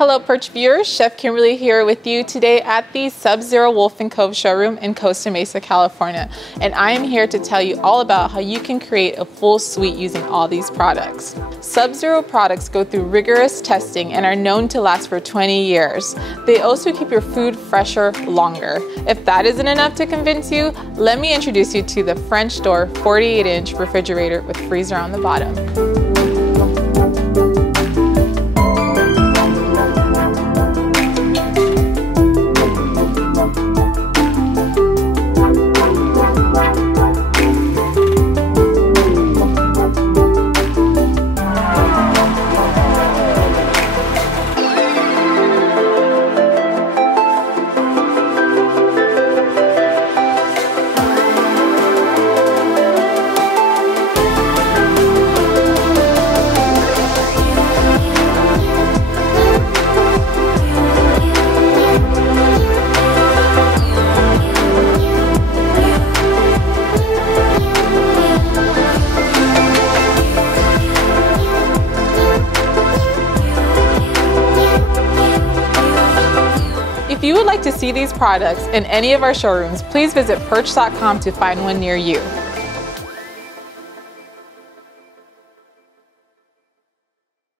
Hello Perch viewers, Chef Kimberly here with you today at the Sub-Zero Wolf & Cove showroom in Costa Mesa, California. And I am here to tell you all about how you can create a full suite using all these products. Sub-Zero products go through rigorous testing and are known to last for 20 years. They also keep your food fresher longer. If that isn't enough to convince you, let me introduce you to the French door 48-inch refrigerator with freezer on the bottom. If you would like to see these products in any of our showrooms, please visit PIRCH.com to find one near you.